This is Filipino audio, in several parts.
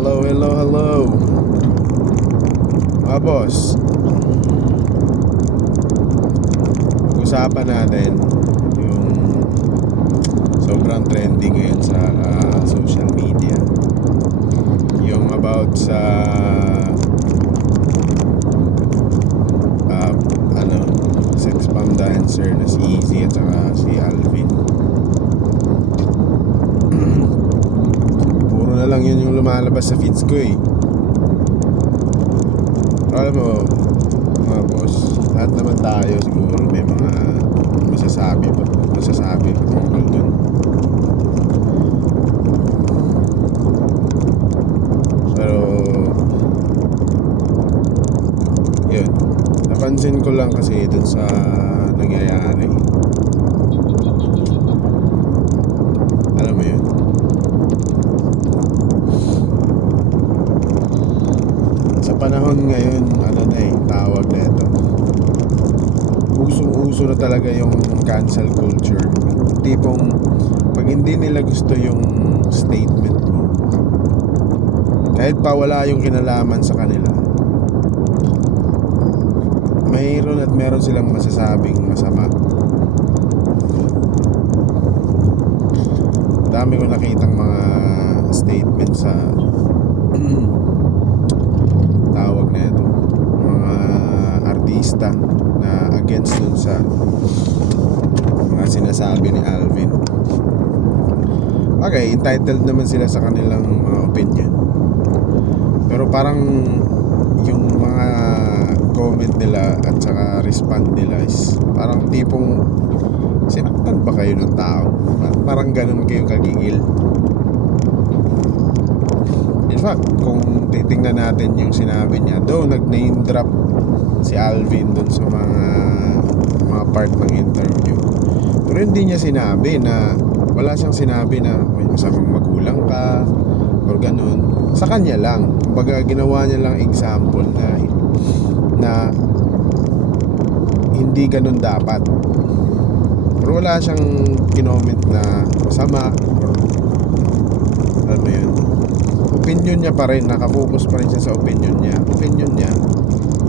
Hello, hello, hello. Mga boss, usapan natin yung sobrang trending ngayon sa social media. Yung about sa sex bomb dancer na si Easy at saka si Alvin. Puro na lang yun yung lumalabas sa feeds ko eh. Alam mo, mga boss, lahat naman tayo siguro may mga masasabi tungkol dun. Pero yun, napansin ko lang kasi dun sa nangyayari. Alam mo yun, sa panahon ngayon, ano na eh, tawag na ito, usong-uso na talaga yung cancel culture. Tipong pag hindi nila gusto yung statement mo, kahit pa wala yung kinalaman sa kanila, mayroon at meron silang masasabing masama. Dami ko nakitang mga statement sa tawag na ito, mga artista na against dun sa mga sinasabi ni Alvin. Okay, entitled naman sila sa kanilang mga opinion, pero parang yung mga comment nila at saka respond nila is parang tipong sinaktan ba kayo ng tao? Parang ganun kayo kagigil. In fact, kung titingnan natin yung sinabi niya, though nag-name drop si Alvin dun sa mga part ng interview, pero hindi niya sinabi na, wala siyang sinabi na may masamang magulang ka or ganun. Sa kanya lang, kumbaga ginawa niya lang example na hindi ganun dapat. Pero wala siyang kinoment na masama or alam mo yun, opinion niya pa rin, nakafocus pa rin siya sa opinion niya. Opinion niya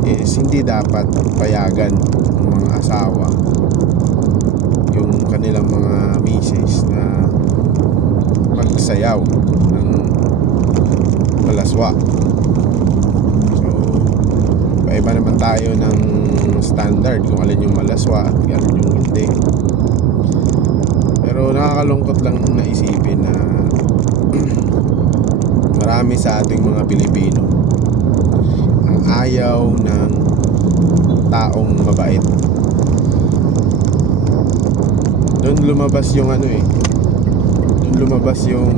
is hindi dapat payagan ng mga asawa yung kanilang mga misis na magsayaw ng malaswa. So paiba naman tayo ng standard kung alin yung malaswa at alin yung hindi. Pero nakakalungkot lang na isipin na marami sa ating mga Pilipino ang ayaw ng taong mabait. Doon lumabas yung doon lumabas yung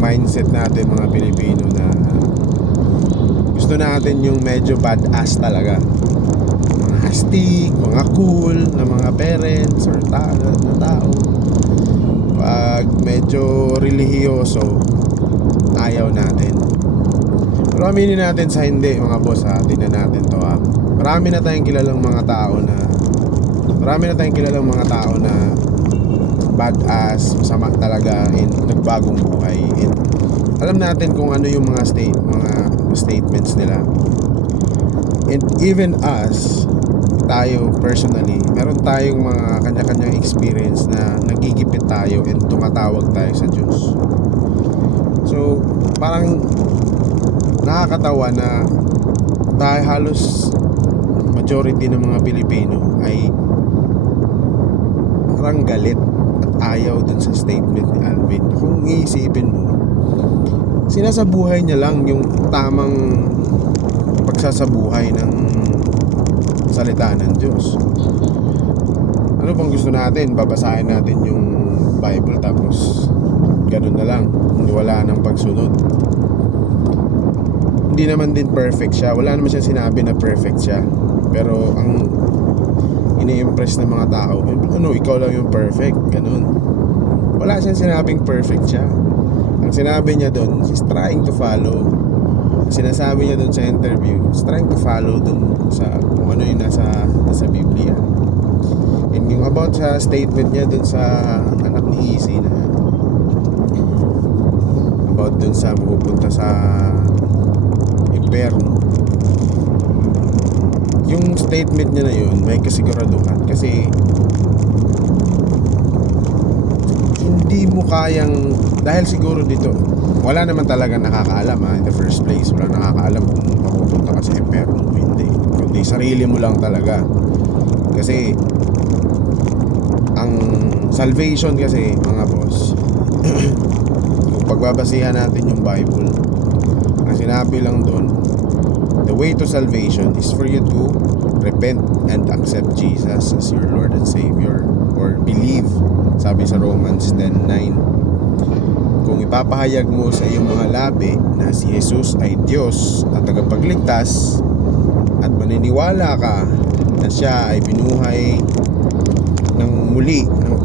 mindset natin mga Pilipino, na gusto natin yung medyo badass talaga, mga astig, mga cool na mga parents or na tao. Pag medyo relihiyoso, ayaw natin. Pero aminin natin sa hindi, mga boss, tingnan natin to ha. Marami na tayong kilalang mga tao na badass, masama talaga, and nagbagong buhay. And alam natin kung ano yung mga statements nila. And even us, tayo personally, meron tayong mga kanya-kanyang experience na nagigipit tayo and tumatawag tayo sa Diyos. So parang nakakatawa na tayo, halos majority ng mga Pilipino ay parang galit at ayaw dun sa statement ni Alvin. Kung iisipin mo, sinasabuhay niya lang yung tamang pagsasabuhay ng salita ng Diyos. Ano bang gusto natin? Babasahin natin yung Bible tapos ganun na lang, wala nang pagsunod. Hindi naman din perfect siya, wala naman siya sinabi na perfect siya, pero ang ini-impress ng mga tao, ikaw lang yung perfect, ganun. Wala siyang sinabing perfect siya. Ang sinabi niya doon, he's trying to follow. Sinasabi niya doon sa interview, he's trying to follow doon sa kung ano yung nasa Biblia. And yung about sa statement niya doon sa anak ni Easy na about dun sa mapupunta sa impyerno, yung statement niya na yun may kasiguraduhan kasi hindi mo kayang, dahil siguro dito wala naman talaga nakakaalam in the first place, wala nakakaalam kung mapupunta ka sa impyerno o hindi, kundi sarili mo lang talaga. Kasi ang salvation kasi mga boss kung pagbabasihan natin yung Bible, ang sinabi lang doon, the way to salvation is for you to repent and accept Jesus as your Lord and Savior, or believe, sabi sa Romans 10:9. Kung ipapahayag mo sa iyong mga labi na si Jesus ay Diyos at tagapagligtas, at maniniwala ka na siya ay binuhay ng muli ng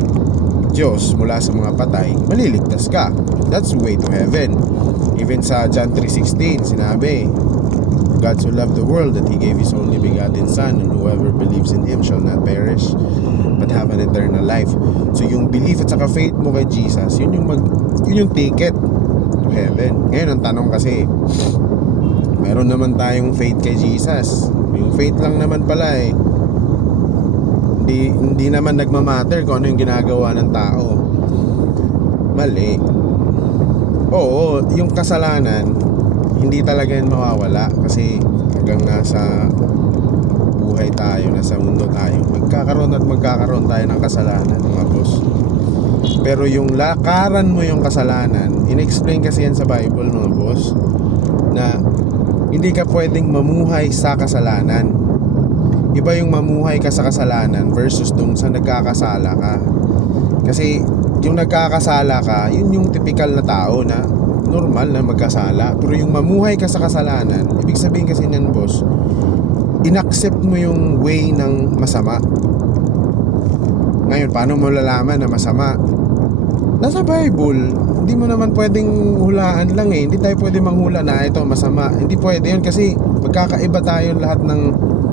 Diyos mula sa mga patay, maliligtas ka. That's the way to heaven. Even sa John 3:16 sinabi, God so loved the world that He gave His only begotten Son, and whoever believes in Him shall not perish but have an eternal life. So yung belief at saka faith mo kay Jesus, yun yung ticket to heaven. Ngayon ang tanong kasi, meron naman tayong faith kay Jesus. Yung faith lang naman pala hindi naman nagmamatter kung ano yung ginagawa ng tao. Mali. Oo, yung kasalanan hindi talaga yan mawawala kasi hanggang nasa buhay tayo, nasa mundo tayo, magkakaroon tayo ng kasalanan, mga boss. Pero yung lakaran mo yung kasalanan, in-explain kasi yan sa Bible, mga boss, na hindi ka pwedeng mamuhay sa kasalanan. Iba yung mamuhay ka sa kasalanan versus dun sa nagkakasala ka. Kasi yung nagkakasala ka, yun yung typical na tao na normal na magkasala. Pero yung mamuhay ka sa kasalanan, ibig sabihin kasi niyan, boss, inaccept mo yung way ng masama. Ngayon, paano mo lalaman na masama? Nasa Bible. Hindi mo naman pwedeng hulaan lang Hindi tayo pwede manghula na ito masama. Hindi pwede yun kasi magkakaiba tayo lahat ng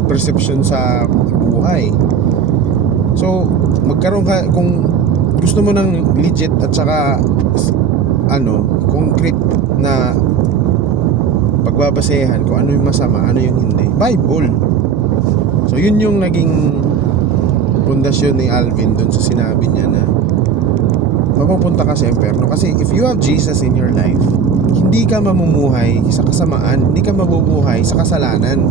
perception sa buhay. So, magkaroon ka, kung gusto mo ng legit at saka concrete na pagbabasehan kung ano yung masama, ano yung hindi, Bible. So yun yung naging pundasyon ni Alvin dun sa sinabi niya na mapupunta ka sa impyerno. Kasi if you have Jesus in your life, hindi ka mamumuhay sa kasamaan, hindi ka mabubuhay sa kasalanan.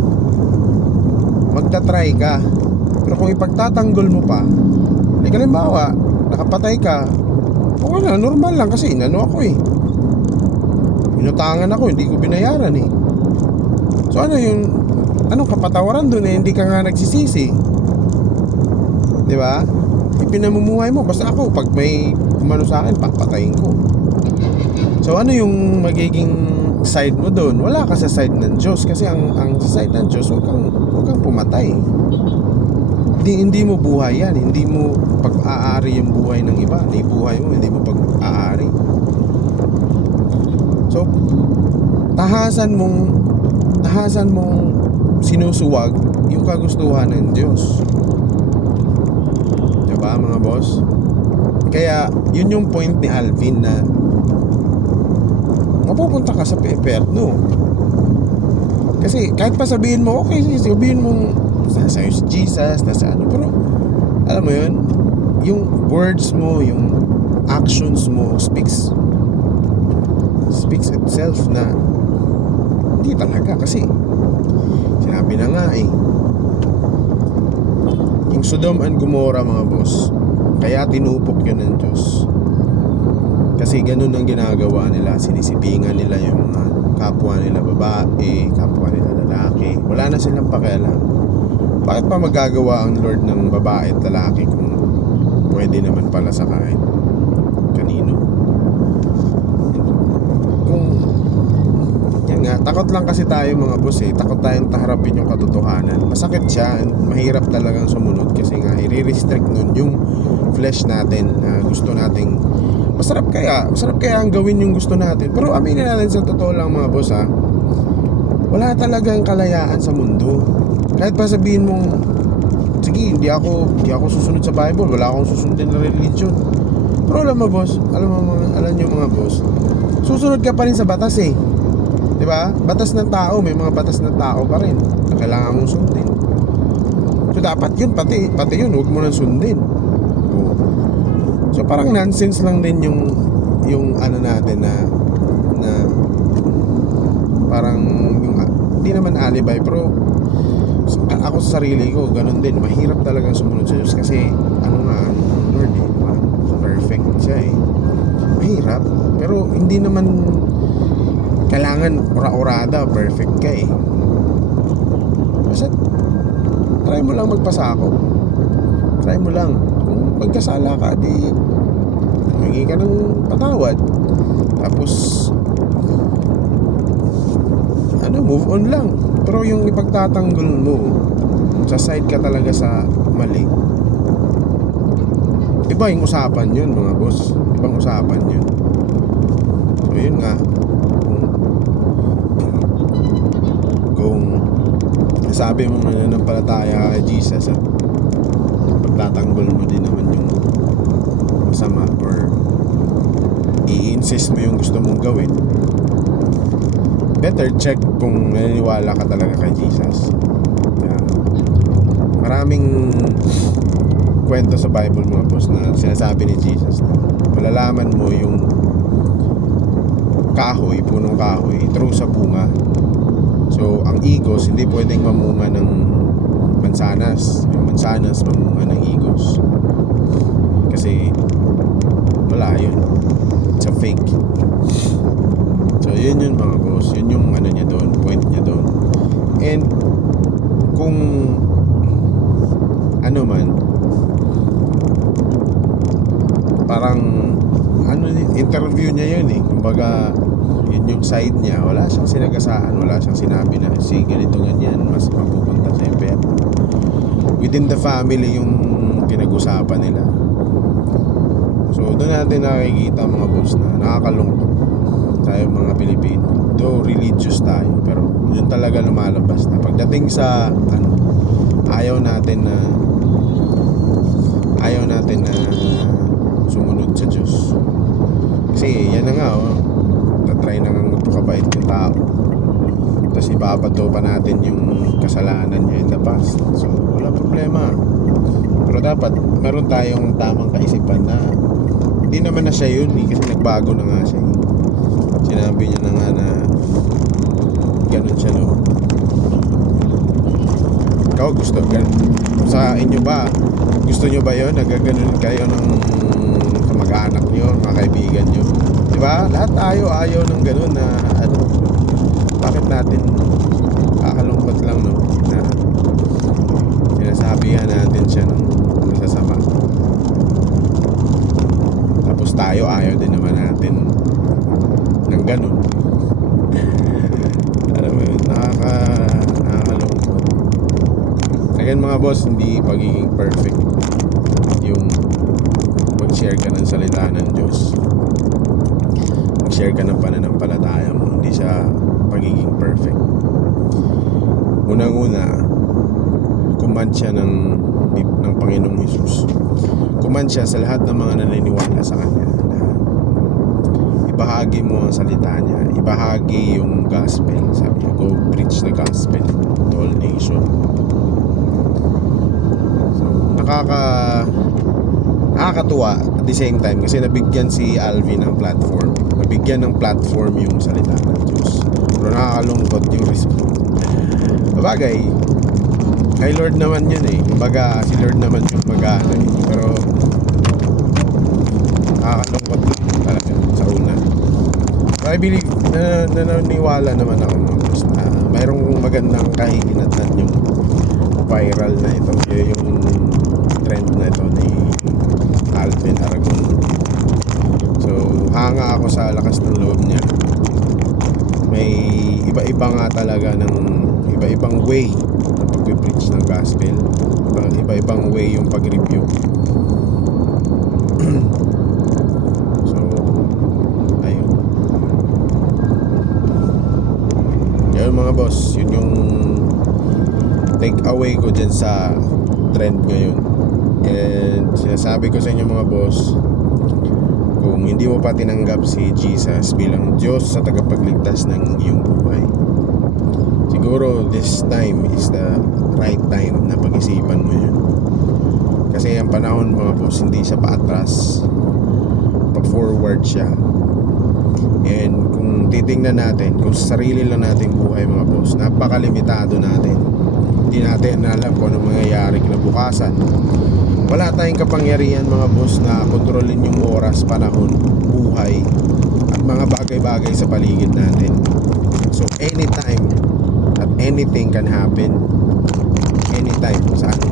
Magta-try ka. Pero kung ipagtatanggol mo pa, halimbawa, nakapatay ka, okay na, normal lang kasi inano ako inutangan ako, hindi ko binayaran So anong kapatawaran dun hindi ka nga nagsisisi, di ba? Ipinamumuhay mo, basta ako pag may kumano sa akin, papatayin ko. So ano yung magiging side mo dun? Wala ka sa side ng Diyos kasi ang sa side ng Diyos, huwag kang pumatay. Hindi mo buhay yan. Hindi mo pag-aari yung buhay ng iba. Hindi buhay mo, hindi mo pag-aari. So tahasan mong sinusuwag yung kagustuhan ng Diyos. Diba mga boss? Kaya yun yung point ni Alvin na mapupunta ka sa impyerno. Kasi kahit pa sabihin mo, okay, sabihin mong nasa si Jesus, nasa pero alam mo yun, yung words mo, yung actions mo speaks itself na hindi talaga. Kasi sinabi na nga yung Sodom and Gomorrah, mga boss, kaya tinupok yun ng Diyos kasi ganun ang ginagawa nila. Sinisipingan nila yung mga kapwa nila babae, kapwa nila lalaki. Wala na silang pakialam. Bakit pa magagawa ang Lord ng babae at lalaki kung pwede naman pala sa kahit kanino? Yan nga, takot lang kasi tayo mga boss takot tayong taharapin yung katotohanan. Masakit siya, mahirap talagang sumunod kasi nga i-restrict nun yung flesh natin na gusto nating masarap kaya ang gawin yung gusto natin. Pero aminin natin sa totoo lang mga boss wala talagang kalayaan sa mundo. Kahit pa sabihin mong sige, hindi ako susunod sa Bible, wala akong susundin na religion, Pero alam mo boss, alam nyo mga boss, susunod ka pa rin sa batas eh. 'Di ba? Batas ng tao, may mga batas ng tao pa rin na kailangan mong sundin. So dapat yun, pati yun, huwag mo nang sundin. Oo. So parang nonsense lang din yung ano natin na parang yung hindi naman alibay, pero ako sa sarili ko ganun din, mahirap talaga sumunod sa Diyos kasi ano nga Lord eh, diba? Perfect siya eh, mahirap, pero hindi naman kailangan ora-orada perfect ka eh. Basta try mo lang magpasakop, try mo lang, kung magkasala ka di humingi ka ng patawad, tapos move on lang. Pero yung ipagtatanggol mo, sa side ka talaga sa mali, iba yung usapan yun mga boss, ibang usapan yun. So yun nga, kung sabi mo nananampalataya kay Jesus at pagtatanggol mo din naman yung masama or i-insist mo yung gusto mong gawin, better check kung naniniwala ka talaga kay Jesus. Maraming kwento sa Bible mga boss na sinasabi ni Jesus na malalaman mo yung kahoy, punong kahoy, through sa bunga. So ang igos hindi pwedeng mamunga ng mansanas, yung mansanas mamunga ng igos kasi wala yun, it's a fake. So yun mga boss, yun yung ano niya doon, point niya doon. And kung ano man, parang ano, interview niya yun eh, kumbaga yun yung side niya, wala siyang sinagasaan, wala siyang sinabi na si ganito ganyan mas mapupunta sa impyerno. Within the family yung pinag-usapan nila. So doon natin nakikita mga boss na nakakalungkot tayo mga Pilipino. Though religious tayo, pero yun talaga lumalabas na pagdating sa ano, ayaw natin na sumunod sa Diyos. Kasi yan na nga tatry na nga magpakabait yung tao, tapos ibabato pa natin yung kasalanan niya in the past. So wala problema, pero dapat meron tayong tamang kaisipan na hindi naman na siya yun eh, kasi nagbago na nga siya. Sinabi niya na nga na ganun siya, no? Ikaw gusto sa inyo ba, gusto nyo ba yun? Nagaganon kayo ng kamag-anak nyo, mga kaibigan nyo, diba? Lahat tayo ayaw ng ganun na ano, bakit natin kakalungkot lang, no? Na sinasabihan natin siya ng masasama, tapos tayo ayaw din naman natin ng ganun. Alam mo yun, nakakalungkot. Again mga boss, hindi pagiging perfect yung mag-share ka ng salita ng Diyos, mag-share ka ng pananampalataya mo, hindi siya pagiging perfect. Unang-una, command siya ng Panginoong Jesus, command siya sa lahat ng mga naniniwala sa Kanya na ibahagi mo ang salita niya, ibahagi yung gospel. Sabi niya, go preach the gospel to all nations. So nakakatuwa at the same time kasi nabigyan si Alvin ng platform, nabigyan ng platform yung salita ng Diyos. Pero nakakalungkot yung response. Bagay kay Lord naman yun eh, kumbaga si Lord naman yung mag-ano eh. Pero nakakalungkot talaga sa una. But I believe naniniwala naman ako mga boss na mayroong magandang kahinatan yung viral na ito, yung trend na ito ni Alvin Aragon. So hanga ako sa lakas ng loob niya. May iba-iba nga talaga ng iba-ibang way ng pag-preach ng gospel, iba-ibang way yung pag-review. So ayun, yun mga boss, yun yung take away ko dyan sa trend ngayon. And sinasabi ko sa inyo mga boss, kung hindi mo pa tinanggap si Jesus bilang Diyos sa tagapagligtas ng iyong buhay, siguro this time is the right time na pag-isipan mo yun. Kasi ang panahon mga boss, hindi siya paatras, pa-forward siya. And kung titingnan natin, kung sa sarili lang nating buhay mga boss, napakalimitado natin. Hindi natin alam kung ano mangyayari kinabukasan. Wala tayong kapangyarihan mga boss na kontrolin yung oras, panahon, buhay at mga bagay-bagay sa paligid natin. So anytime at anything can happen. Anytime sa ano.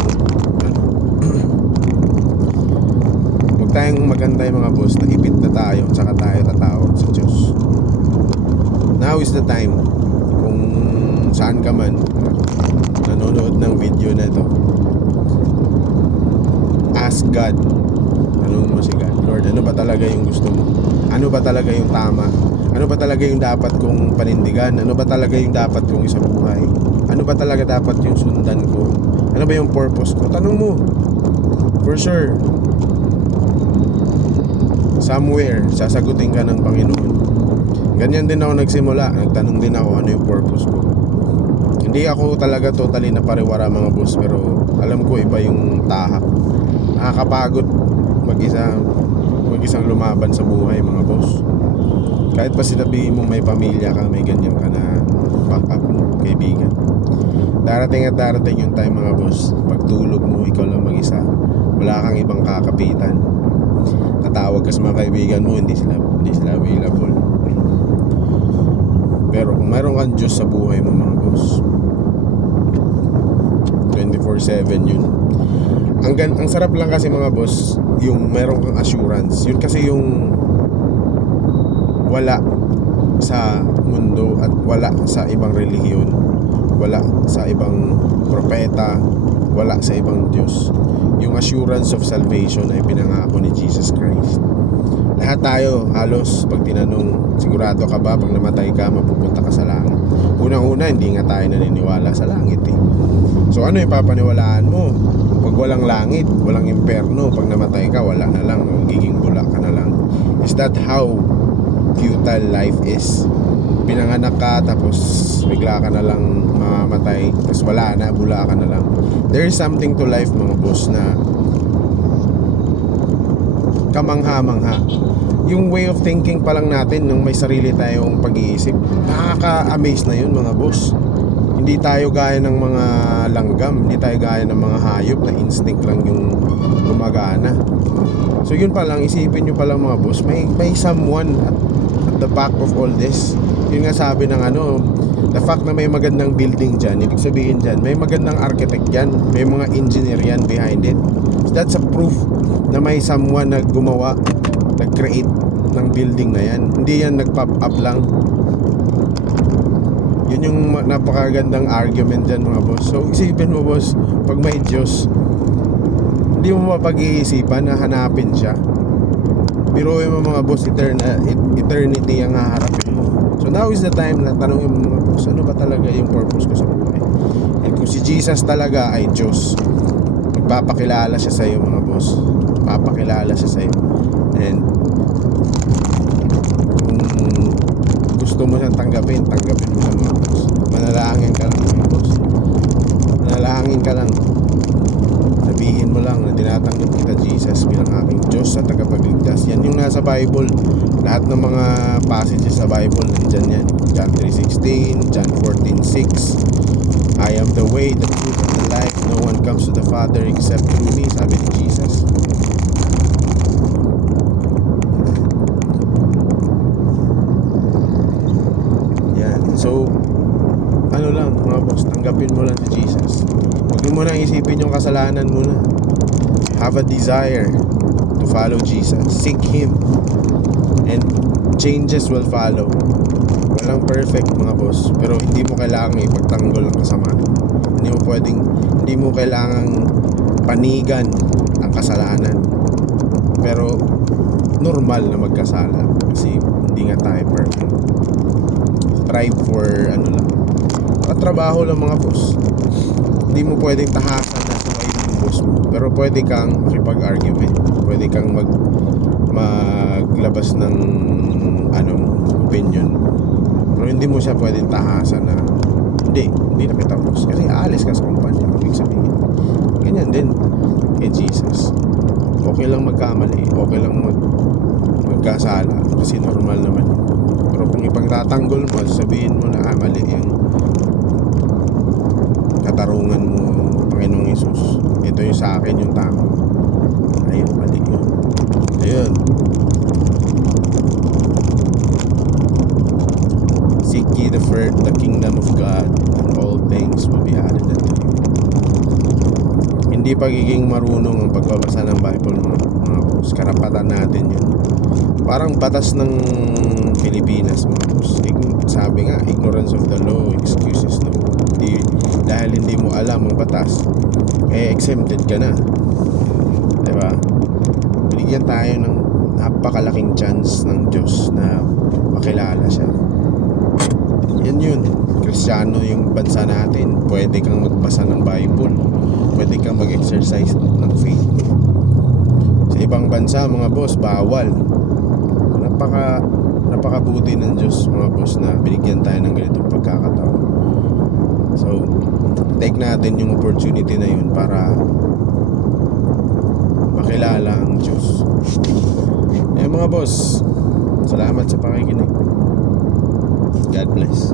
Huwag tayong magantay mga boss na ipit na tayo tsaka tayo tatawag sa Diyos. Now is the time. Kung saan ka man nanonood ng video na ito, ask God. Tanungin mo si God, Lord, ano ba talaga yung gusto mo? Ano ba talaga yung tama? Ano ba talaga yung dapat kong panindigan? Ano ba talaga yung dapat kong isabuhay? Ano ba talaga dapat yung sundan ko? Ano ba yung purpose ko? Tanong mo. For sure, somewhere sasagutin ka ng Panginoon. Ganyan din ako nagsimula. Nagtanong din ako ano yung purpose ko. Hindi ako talaga totally na pariwara mga boss, pero alam ko iba yung tahak. Nakakapagod mag-isang lumaban sa buhay mga boss. Kahit pa sinabihin mo may pamilya ka, may ganyan ka na backup mo, kaibigan. Darating at darating yung time mga boss, pagtulog mo ikaw lang mag-isa, wala kang ibang kakapitan. Tatawag ka sa mga kaibigan mo, hindi sila available. Pero kung mayroon kang Diyos sa buhay mo mga boss, 24/7 yun. Ang sarap lang kasi mga boss, yung meron kang assurance. Yun kasi yung wala sa mundo at wala sa ibang relihiyon, wala sa ibang propeta, wala sa ibang Diyos. Yung assurance of salvation ay pinangako ni Jesus Christ. Lahat tayo halos pag tinanong, sigurado ka ba pag namatay ka mapupunta ka sa langit? Unang-una, hindi nga tayo naniniwala sa langit eh. So ano ipapaniwalaan mo? Pag walang langit, walang imperno, pag namatay ka, wala na lang, magiging bula ka na lang. Is that how futile life is? Pinanganak ka, tapos bigla ka na lang mamamatay, tapos wala na, bula ka na lang. There is something to life mga boss na kamangha-mangha. Yung way of thinking pa lang natin, nung may sarili tayong pag-iisip, nakaka-amaze na yun mga boss. Hindi tayo gaya ng mga langgam, hindi tayo gaya ng mga hayop na instinct lang yung gumagana. So yun pa lang, isipin nyo pa lang mga boss, may someone at the back of all this. Yun nga sabi ng the fact na may magandang building dyan, ibig sabihin dyan, may magandang architect dyan, may mga engineer yan behind it. So that's a proof na may someone na gumawa, nag-create ng building na yan. Hindi yan nag-pop up lang. Yun yung napakagandang argument dyan mga boss. So isipin mo boss, pag may Diyos, hindi mo mapag-iisipan na hanapin siya. Biruin mo mga boss, eternity ang haharapin mo. So now is the time na tanongin mo mga boss, ano ba talaga yung purpose ko sa buhay? And kung si Jesus talaga ay Diyos, magpapakilala siya sa iyo mga boss. Papakilala siya sa iyo. And gusto mo siyang tanggapin mo siya mga boss. Manalangin ka lang mga boss. Manalangin ka lang. Sabihin mo lang na tinatanggap kita Jesus bilang aking Diyos sa tagapagligtas. Yan yung nasa Bible. Lahat ng mga passages sa Bible nandyan yan. John 3:16, John 14:6. I am the way, the truth, and the life. No one comes to the Father except through me, sabi ni Jesus. So, ano lang mga boss, tanggapin mo lang si Jesus. Huwag mo nang isipin yung kasalanan mo na. Have a desire to follow Jesus. Seek Him. And changes will follow. Walang perfect mga boss, pero hindi mo kailangang ipagtanggol ang kasamaan. Hindi mo kailangang panigan ang kasalanan. Pero normal na magkasala kasi hindi nga tayo perfect. Strive for trabaho lang mga boss. Hindi mo pwedeng tahasan na suwayin yung boss mo, pero pwede kang makipag-argument, pwede kang mag maglabas ng anong opinion. Pero hindi mo siya pwedeng tahasan na hindi na kita boss kasi aalis ka sa kumpanya. Ibig sabihin ganyan din kay Jesus. Okay lang magkamali, okay lang magkasala kasi normal naman. Pero kung ipagtatanggol mo, sabihin mo na mali yung katarungan mo, Panginoong Hesus, ito yung sa akin yung tama, ayun, mali yun. Ayun, seek ye the kingdom of God, and all things will be added unto you. Hindi pagiging marunong ang pagbabasa ng Bible, mga boss, karapatan natin yun. Parang batas ng Pilipinas, mga boss. Sabi nga, ignorance of the law excuses no. Dahil hindi mo alam ang batas, exempted ka na, diba? Binigyan tayo ng napakalaking chance ng Diyos na makilala siya. Yan yun, Kristiyano yung bansa natin. Pwede kang magbasa ng Bible, pwede kang mag-exercise ng faith. Sa ibang bansa, mga boss, bawal. Napakabuti ng Diyos, mga boss, na binigyan tayo ng ganitong pagkakataon. So take natin yung opportunity na yun para makilala ang Diyos. Mga boss, salamat sa pakikinig. God bless.